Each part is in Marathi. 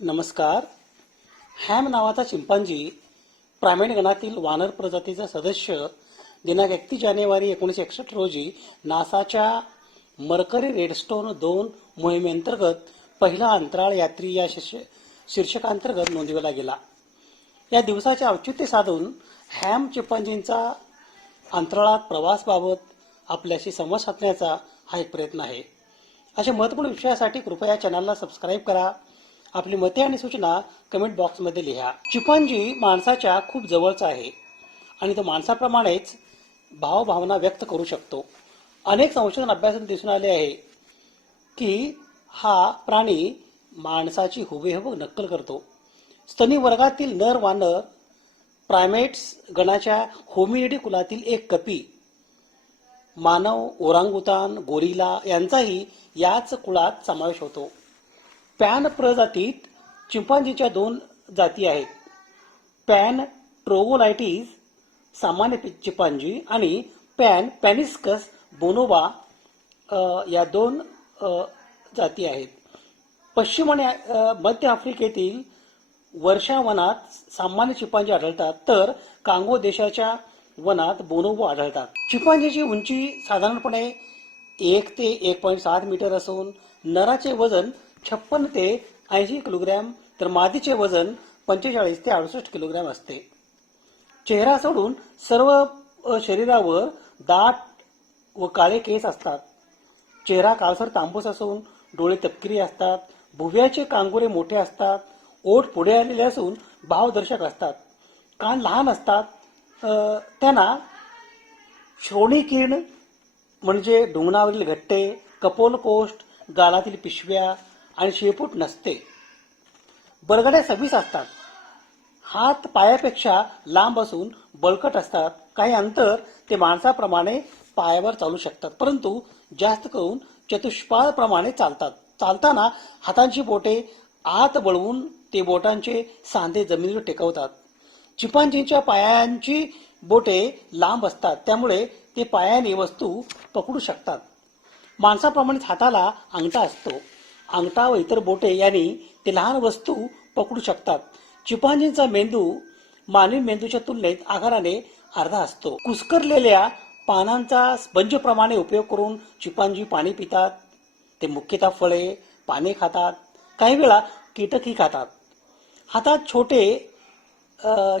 नमस्कार. हॅम नावाचा चिंपांजी प्रामीण गणातील वानर प्रजातीचा सदस्य दिनांक एकतीस जानेवारी एकोणीसशे एकसष्ट रोजी नासाच्या मर्करी रेडस्टोन दोन मोहिमेअंतर्गत पहिला अंतराळ यात्री या शीर्ष शीर्षकांतर्गत नोंदविला गेला. या दिवसाचे औचित्य साधून हॅम चिंपांजींचा अंतराळात प्रवासबाबत आपल्याशी संवाद साधण्याचा हा एक प्रयत्न आहे. अशा महत्त्वपूर्ण विषयासाठी कृपया चॅनलला सबस्क्राईब करा. आपली मते आणि सूचना कमेंट बॉक्समध्ये लिहा. चिपांजी माणसाच्या खूप जवळचा आहे आणि तो माणसाप्रमाणेच भावभावना व्यक्त करू शकतो. अनेक संशोधन अभ्यासात दिसून आले आहे की हा प्राणी माणसाची हुबेहुब नक्कल करतो. स्तनी वर्गातील नर वानर प्रायमेट्स गणाच्या होमिनिडी कुलातील एक कपी मानव ओरांगुतान गोरिला यांचाही याच कुळात समावेश होतो. पॅन प्रजातीत चिंपांजीच्या दोन जाती आहेत. पॅन ट्रोवोलायटीज सामान्य पि- चिंपांजी आणि पॅन पॅनिस्कस बोनोबा या दोन जाती आहेत. पश्चिम आणि मध्य आफ्रिकेतील वर्षावनात सामान्य चिंपांजी आढळतात तर कांगो देशाच्या वनात बोनोबो आढळतात. चिंपांजीची उंची साधारणपणे एक ते एक पॉईंट सात मीटर असून नराचे वजन छप्पन ते ऐंशी किलोग्रॅम तर मादीचे वजन पंचेचाळीस ते अडुसष्ट किलोग्रॅम असते. चेहरा सोडून सर्व शरीरावर दाट व काळे केस असतात. चेहरा काळसर तांबूस असून डोळे तपकिरी असतात भुव्याचे कांगोरे मोठे असतात ओठ पुढे आलेले असून भावदर्शक असतात. कान लहान असतात त्यांना श्रोणी किरण म्हणजे डोंगणावरील घट्टे कपोलकोष्ट गालातील पिशव्या आणि शेपूट नसते. बरगड्या सव्वीस असतात. हात पायापेक्षा लांब असून बळकट असतात. काही अंतर ते माणसाप्रमाणे पायावर चालू शकतात. परंतु जास्त करून चतुष्पादप्रमाणे चालतात. चालताना हातांची बोटे आत बळवून ते बोटांचे सांधे जमिनीवर टेकवतात. चिपांजींच्या पायांची बोटे लांब असतात. त्यामुळे ते पायाने वस्तू पकडू शकतात. माणसाप्रमाणेच हाताला अंगठा असतो. अंगठा व इतर बोटे यांनी ते लहान वस्तू पकडू शकतात. चिपांजींचा मेंदू मानवी मेंदूच्या तुलनेत आकाराने अर्धा असतो. कुस्करलेल्या पानांचा स्पंजप्रमाणे उपयोग करून चिपांजी पाणी पितात. ते मुख्यतः फळे पाने खातात. काही वेळा कीटकही खातात. हातात छोटे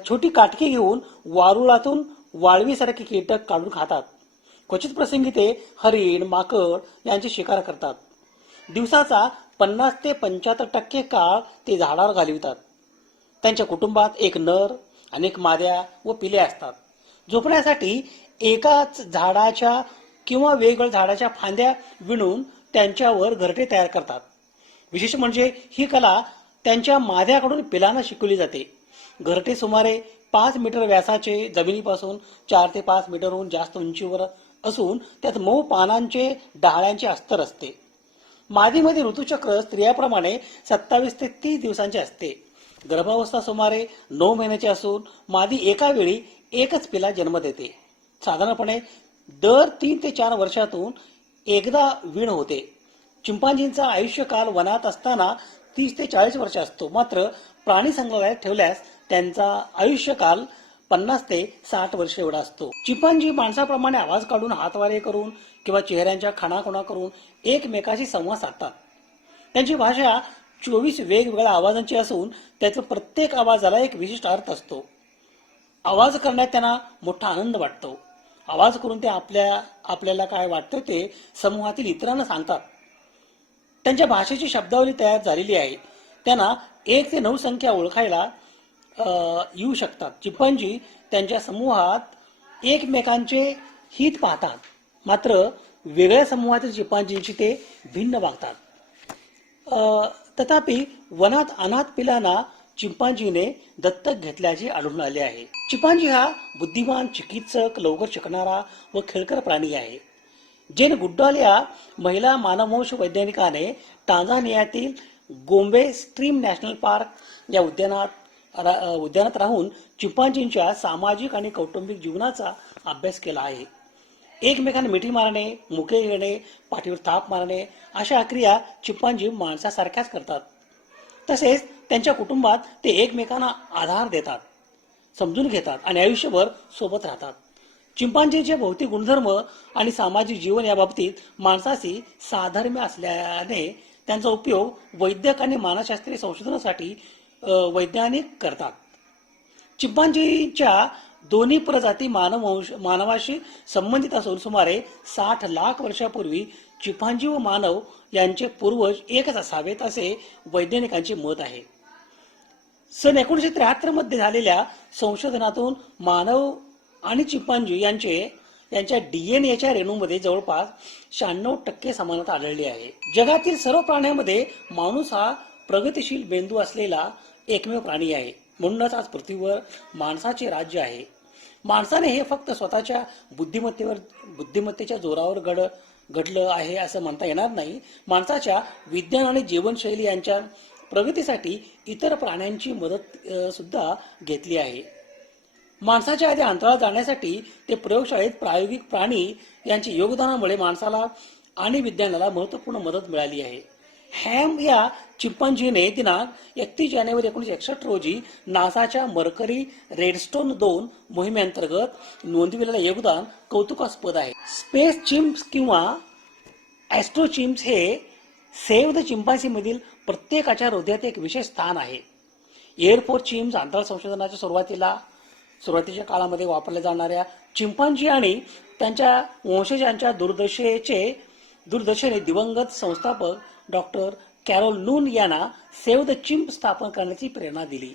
छोटी काटकी घेऊन वारुळातून वाळवीसारखे कीटक काढून खातात. क्वचित प्रसंगी ते हरिण माकड यांची शिकार करतात. दिवसाचा पन्नास ते पंच्याहत्तर टक्के काळ ते झाडावर घालवितात. त्यांच्या कुटुंबात एक नर अनेक माद्या व पिले असतात. झोपण्यासाठी एकाच झाडाच्या किंवा वेगवेगळ्या झाडाच्या फांद्या विणून त्यांच्यावर घरटे तयार करतात. विशेष म्हणजे ही कला त्यांच्या माद्याकडून पिलांना शिकवली जाते. घरटे सुमारे पाच मीटर व्यासाचे जमिनीपासून चार ते पाच मीटरहून जास्त उंचीवर असून त्यात मऊ पानांचे डाळ्यांचे अस्तर असते. मादीमध्ये ऋतुचक्र स्त्रियाप्रमाणे सत्तावीस ते तीस दिवसांचे असते. गर्भावस्था सुमारे नऊ महिन्याची असून मादी एका वेळी एकच पिला जन्म देते. साधारणपणे दर तीन ते चार वर्षातून एकदा वीण होते. चिंपांजींचा आयुष्यकाल वनात असताना तीस ते चाळीस वर्ष असतो. मात्र प्राणी संग्रहालयात ठेवल्यास त्यांचा आयुष्यकाल पन्नास ते साठ वर्ष एवढा असतो. चिपांजी माणसाप्रमाणे आवाज काढून हातवारे करून किंवा चेहऱ्यांच्या खाणाखुणा करून एकमेकाशी संवाद साधतात. त्यांची भाषा चोवीस वेगवेगळ्या आवाजांची असून त्याचा प्रत्येक आवाजाला एक विशिष्ट अर्थ असतो. आवाज करण्यात त्यांना मोठा आनंद वाटतो. आवाज करून ते आपल्या आपल्याला काय वाटतं ते समूहातील इतरांना सांगतात. त्यांच्या भाषेची शब्दावली तयार झालेली आहे. त्यांना एक ते नऊ संख्या ओळखायला येऊ शकतात. चिंपांजी त्यांच्या समूहात एकमेकांचे हित पाहतात. मात्र वेगळ्या समूहातील चिंपांजींशी ते भिन्न वागतात. तथापि वनात अनाथ पिलांना चिंपांजीने दत्तक घेतल्याचे आढळून आले आहे. चिंपांजी हा बुद्धिमान चिकित्सक लवकर शिकणारा व खेळकर प्राणी आहे. जेन गुड्डाल या महिला मानववंश वैज्ञानिकाने टांझानियातील गोंबे स्ट्रीम नॅशनल पार्क या उद्यानात रा- उद्यानात राहून चिंपांजींच्या सामाजिक आणि कौटुंबिक जीवनाचा अभ्यास केला आहे. एकमेकांना मिठी मारणे मुके येणे पाठीवर थाप मारणे अशा क्रिया चिंपांजी माणसासारख्याच करतात. तसेच त्यांच्या कुटुंबात ते एकमेकांना आधार देतात समजून घेतात आणि आयुष्यभर सोबत राहतात. चिंपांजीचे भौतिक गुणधर्म आणि सामाजिक जीवन या बाबतीत माणसाशी साधर्म्य असल्याने त्यांचा उपयोग वैद्यक आणि मानसशास्त्रीय संशोधनासाठी वैज्ञानिक करतात. चिंपांजीच्या दोन्ही प्रजाती मानववंश मानवाशी संबंधित असून सुमारे साठ लाख वर्षापूर्वी चिंपांजी व मानव यांचे पूर्वज एकच असावेत असे वैज्ञानिकांचे मत आहे. सन एकोणीसशे त्र्याहत्तरमध्ये झालेल्या संशोधनातून मानव आणि चिंपांजी यांचे यांच्या डीएनएच्या रेणूमध्ये जवळपास शहाण्णव टक्के समानता आढळली आहे. जगातील सर्व प्राण्यांमध्ये माणूस हा प्रगतिशील मेंदू असलेला एकमेव प्राणी आहे. म्हणूनच आज पृथ्वीवर माणसाचे राज्य आहे. माणसाने हे फक्त स्वतःच्या बुद्धिमत्तेवर बुद्धिमत्तेच्या जोरावर घड घडलं आहे असं म्हणता येणार नाही. माणसाच्या विज्ञान आणि जीवनशैली यांच्या प्रगतीसाठी इतर प्राण्यांची मदत सुद्धा घेतली आहे. माणसाच्या आधी अंतराळात जाण्यासाठी ते प्रयोगशाळेत प्रायोगिक प्राणी यांच्या योगदानामुळे माणसाला आणि विज्ञानाला महत्त्वपूर्ण मदत मिळाली आहे. हॅम या चिंपांजीने दिनांक एकतीस जानेवारी एकोणीसशे एकसष्ट रोजी नासाच्या मर्करी रेडस्टोन दोन मोहिमेअंतर्गत नोंदविलेलं योगदान कौतुकास्पद आहे. स्पेस चिम्प्स किंवा ॲस्ट्रो चिम्प्स हे सेव्ह द चिंपांसीमधील प्रत्येकाच्या हृदयात एक विशेष स्थान आहे. एअरफोर्स चिम्स अंतराळ संशोधनाच्या सुरुवातीला सुरुवातीच्या काळामध्ये वापरल्या जाणाऱ्या चिंपांजी आणि त्यांच्या वंशजांच्या दुर्दशेचे दुर्दशेने दिवंगत संस्थापक डॉक्टर कॅरोल नून यांना सेव्ह द चिंप स्थापन करण्याची प्रेरणा दिली.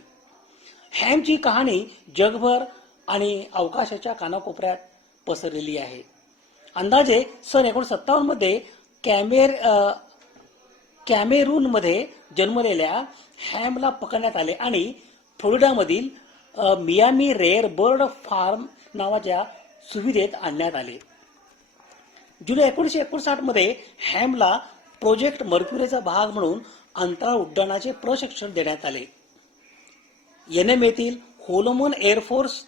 हॅमची कहाणी जगभर आणि अवकाशाच्या कानाकोपऱ्यात पसरलेली आहे. अंदाजे सन एकोणीसशे सत्तावन्नमध्ये कॅमेर कॅमेरूनमध्ये जन्मलेल्या हॅमला पकडण्यात आले आणि फ्लोरिडामधील मियामी रेअर बर्ड फार्म नावाच्या सुविधेत आणण्यात आले. जुलै एकोणीसशे एकोणसाठमध्ये हॅमला प्रोजेक्ट मर्क्युरीचा भाग म्हणून अंतराळ उड्डाणाचे प्रशिक्षण देण्यात आले. एन एम येथील होलोमन एअरफोर्स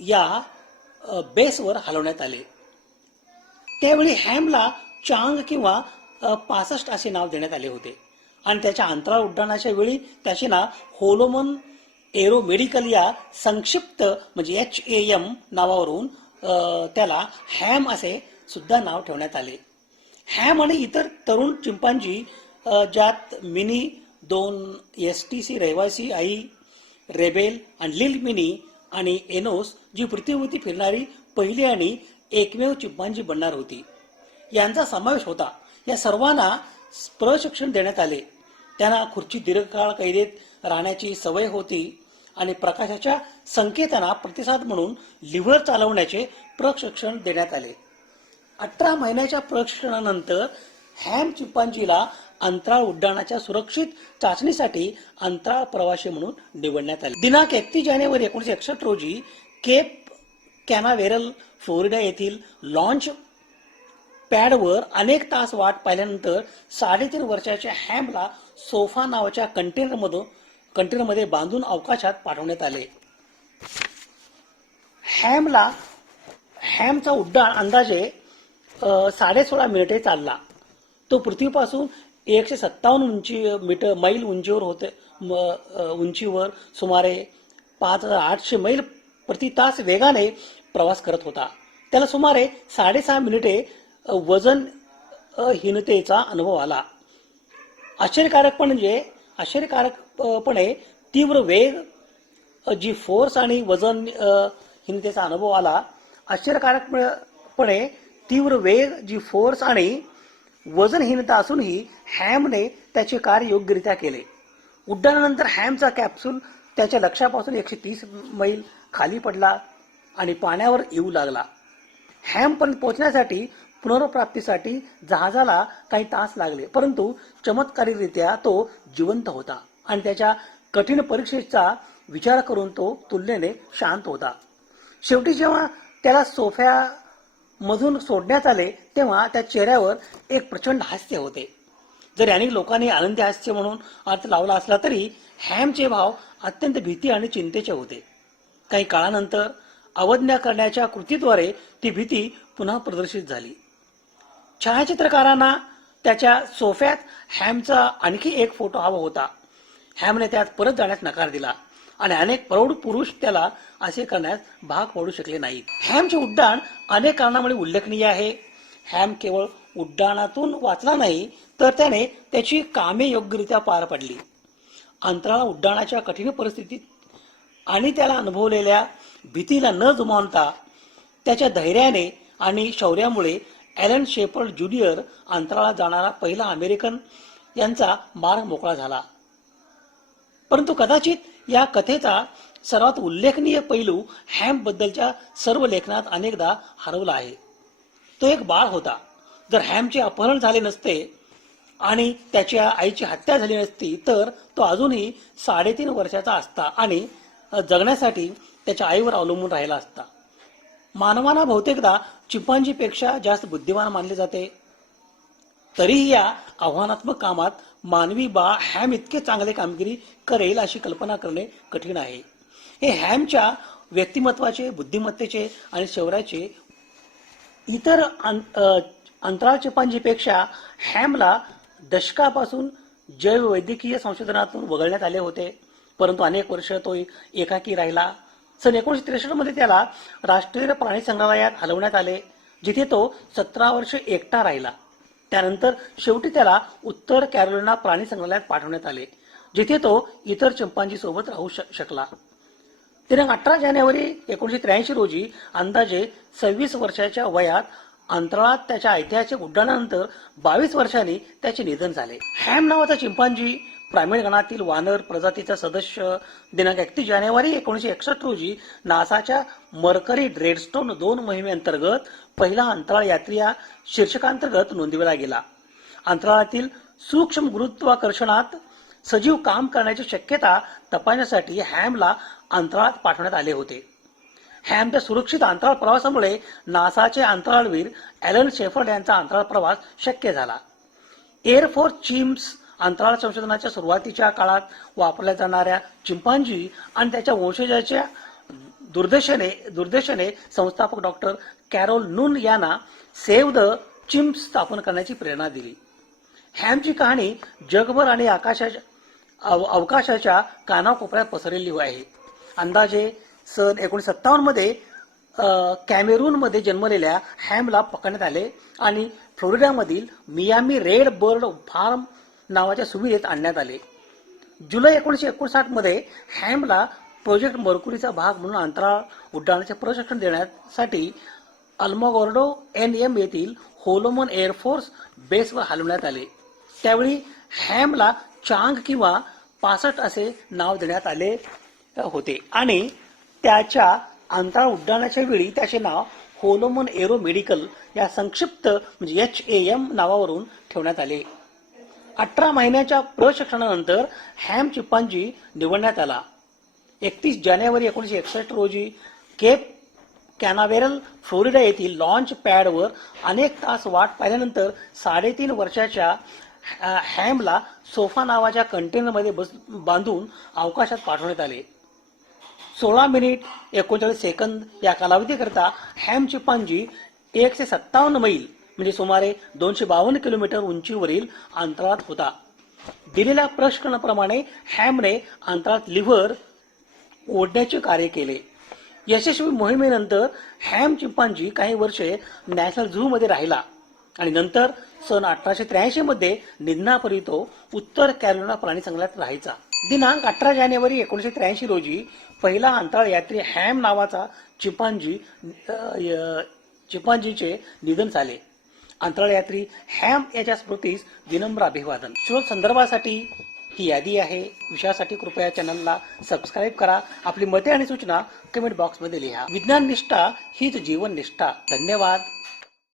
या बेसवर हलवण्यात आले. त्यावेळी हॅमला चांग किंवा पासष्ट असे नाव देण्यात आले होते. आणि त्याच्या अंतराळ उड्डाणाच्या वेळी त्याचे नाव होलोमन एरो मेडिकल या संक्षिप्त म्हणजे एच ए एम नावावरून त्याला हॅम असे सुद्धा नाव ठेवण्यात आले. हॅम आणि इतर तरुण चिंपांजी ज्यात मिनी दोन एस टी सी रहिवासी आई रेबेल आणि लिल मिनी आणि एनोस जी पृथ्वीवरती फिरणारी पहिली आणि एकमेव चिंपांजी बनणार होती. यांचा समावेश होता. या सर्वांना प्रशिक्षण देण्यात आले. त्यांना खुर्ची दीर्घकाळ कैदेत राहण्याची सवय होती आणि प्रकाशाच्या संकेतांना प्रतिसाद म्हणून लिव्हर चालवण्याचे प्रशिक्षण देण्यात आले. अठरा महिन्याच्या प्रशिक्षणानंतर हॅम चिंपांजीला अंतराळ उड्डाणाच्या सुरक्षित चाचणीसाठी अंतराळ प्रवासी म्हणून निवडण्यात आले. दिनांक एकतीस जानेवारी एकोणीशे एकसष्ट रोजी केप कॅनावेरल फ्लोरिडा येथील लॉन्च पॅडवर अनेक तास वाट पाहिल्यानंतर साडेतीन वर्षाच्या हॅमला सोफा नावाच्या कंटेनरमधून कंटेनरमध्ये बांधून अवकाशात पाठवण्यात आले. हॅमला हॅमचा उड्डाण अंदाजे साडे साडेसोळा मिनिटे चालला. तो पृथ्वीपासून एकशे सत्तावन्न उंची मीटर मैल उंचीवर होते म, उंचीवर सुमारे पाच हजार आठशे मैल प्रति तास वेगाने प्रवास करत होता. त्याला सुमारे साडेसहा मिनिटे वजन हीनतेचा अनुभव आला. आश्चर्यकारक म्हणजे आश्चर्यकारकपणे तीव्र वेग जी फोर्स आणि वजन हीनतेचा अनुभव आला. आश्चर्यकारकपणे तीव्र वेग जी फोर्स आणि वजनहीनता असूनही हॅमने त्याचे कार्य योग्यरित्या केले. उड्डाणानंतर हॅमचा कॅप्सूल त्याच्या लक्षापासून एकशे तीस मैल खाली पडला आणि पाण्यावर येऊ लागला. हॅमपर्यंत पोहोचण्यासाठी पुनर्प्राप्तीसाठी जहाजाला काही तास लागले परंतु चमत्कारीरित्या तो जिवंत होता आणि त्याच्या कठीण परीक्षेचा विचार करून तो तुलनेने शांत होता. शेवटी जेव्हा त्याला सोफ्या मधून सोडण्यात आले तेव्हा त्या चेहऱ्यावर एक प्रचंड हास्य होते. जरी अनेक लोकांनी आनंदी हास्य म्हणून अर्थ लावला असला तरी हॅमचे भाव अत्यंत भीती आणि चिंतेचे होते. काही काळानंतर अवज्ञा करण्याच्या कृतीद्वारे ती भीती पुन्हा प्रदर्शित झाली. छायाचित्रकारांना त्याच्या सोफ्यात हॅमचा आणखी एक फोटो हवा होता. हॅमने त्यात परत जाण्यास नकार दिला. आणि अनेक प्रौढ पुरुष त्याला असे करण्यास भाग पडू शकले नाहीत. हॅमचे उड्डाण अनेक कारणामुळे उल्लेखनीय आहे. हॅम केवळ उड्डाणातून वाचला नाही तर त्याने त्याची कामे योग्यरित्या पार पडली. अंतराळ उड्डाणाच्या कठीण परिस्थितीत आणि त्याला अनुभवलेल्या भीतीला न जुमानता त्याच्या धैर्याने आणि शौर्यामुळे ॲलन शेपर्ड ज्युनियर अंतराळात जाणारा पहिला अमेरिकन यांचा मार्ग मोकळा झाला. परंतु कदाचित या कथेचा सर्वात उल्लेखनीय पैलू हॅम्पबद्दलच्या सर्व लेखनात अनेकदा हरवला आहे. तो एक बाळ होता. जर हॅमचे अपहरण झाले नसते आणि त्याच्या आईची हत्या झाली नसती तर तो अजूनही साडेतीन वर्षाचा असता आणि जगण्यासाठी त्याच्या आईवर अवलंबून राहिला असता. मानवांना बहुतेकदा चिंपांजीपेक्षा जास्त बुद्धिमान मानले जाते. तरीही या आव्हानात्मक कामात मानवी बा हॅम इतके चांगले कामगिरी करेल अशी कल्पना करणे कठीण आहे. हे हॅमच्या व्यक्तिमत्वाचे बुद्धिमत्तेचे आणि शौर्याचे इतर अं- अंतराळ चिपांजीपेक्षा हॅमला दशकापासून जैववैद्यकीय संशोधनातून वगळण्यात आले होते. परंतु अनेक वर्ष तो एकाकी राहिला. सन एकोणीशे त्रेसष्टमध्ये त्याला राष्ट्रीय प्राणी संग्रहालयात हलवण्यात आले जिथे तो सतरा वर्ष एकटा राहिला. त्यानंतर शेवटी त्याला उत्तर कॅरोलिना प्राणी संग्रहालयात पाठवण्यात आले जिथे तो इतर चिंपांजी सोबत राहू श- शकला. दिनांक अठरा जानेवारी एकोणीशे त्र्याऐंशी रोजी अंदाजे सव्वीस वर्षाच्या वयात अंतराळात त्याच्या ऐतिहासिक उड्डाणानंतर बावीस वर्षांनी त्याचे निधन झाले. हॅम नावाचा चिंपांजी प्रामीण गणातील वानर प्रजातीचा सदस्य दिनांक एकतीस जानेवारी एकोणीशे एकसष्ट रोजी नासाच्या मर्करी ड्रेडस्टोन दोन मोहिमेअंतर्गत पहिला अंतराळ यात्री या शीर्षकांतर्गत नोंदविला गेला. अंतराळातील सूक्ष्म गुरुत्वाकर्षणात सजीव काम करण्याची शक्यता तपासण्यासाठी हॅमला अंतराळात पाठवण्यात आले होते. हॅमच्या सुरक्षित अंतराळ प्रवासामुळे नासाचे अंतराळवीर ॲलन शेफर्ड यांचा अंतराळ प्रवास शक्य झाला. एअरफोर्स चीम्स अंतराळ संशोधनाच्या सुरुवातीच्या काळात वापरल्या जाणाऱ्या चिंपांजी आणि त्याच्या वंशजाच्या दुर्दशेने दुर्दशेने संस्थापक डॉक्टर कॅरोल नून यांना सेव्ह द चिम्प स्थापन करण्याची प्रेरणा दिली. हॅमची कहाणी जगभर आणि आकाशाच्या अव- अवकाशाच्या कानाकोपऱ्यात पसरलेली आहे. अंदाजे सन एकोणीस सत्तावन्नमध्ये कॅमेरून मध्ये जन्मलेल्या हॅमला पकडण्यात आले आणि फ्लोरिडामधील मियामी रेड बर्ड फार्म नावाच्या सुविधेत आणण्यात आले. जुलै एकोणीसशे एकोणसाठमध्ये हॅमला प्रोजेक्ट मर्कुरीचा भाग म्हणून अंतराळ उड्डाणाचे प्रशिक्षण देण्यासाठी अल्मोगोर्डो एन एम येथील होलोमन एअरफोर्स बेसवर हलवण्यात आले. त्यावेळी हॅमला चांग किंवा पासष्ट असे नाव देण्यात आले होते. आणि त्याच्या अंतराळ उड्डाणाच्या वेळी त्याचे नाव होलोमन एरो मेडिकल या संक्षिप्त म्हणजे एच ए एम नावावरून ठेवण्यात आले. अठरा महिन्याच्या प्रशिक्षणानंतर हॅम चिप्पांजी निवडण्यात आला. एकतीस जानेवारी एकोणीसशे एकसष्ट रोजी केप कॅनावेरल फ्लोरिडा येथील लॉन्च पॅडवर अनेक तास वाट पाहिल्यानंतर साडेतीन वर्षाच्या हॅमला सोफा नावाच्या कंटेनरमध्ये बस बांधून अवकाशात पाठवण्यात आले. सोळा मिनिट एकोणचाळीस सेकंद या कालावधीकरता हॅम चिपांजी एकशे सत्तावन्न मैल म्हणजे सुमारे दोनशे बावन्न किलोमीटर उंचीवरील अंतराळात होता. दिलेल्या प्रश्नाप्रमाणे हॅमने अंतराळात लिव्हर ओढण्याचे कार्य केले. यशस्वी मोहिमेनंतर हॅम चिंपांजी काही वर्षे नॅशनल झू मध्ये राहिला आणि नंतर सन अठराशे त्र्याऐंशी मध्ये निधनापूर्वी तो उत्तर कॅरोलिना प्राणी संग्रहालयात राहायचा. दिनांक अठरा जानेवारी एकोणीसशे त्र्याऐंशी रोजी पहिला अंतराळ यात्री हॅम नावाचा चिंपांजी य- चिंपांजीचे निधन झाले. अंतराळयात्री हॅम याच्या स्मृतीस विनम्र अभिवादन. शोध संदर्भासाठी ही यादी आहे. विषयासाठी कृपया चॅनलला सबस्क्राईब करा. आपली मते आणि सूचना कमेंट बॉक्समध्ये लिहा. विज्ञान निष्ठा हीच जीवन निष्ठा धन्यवाद.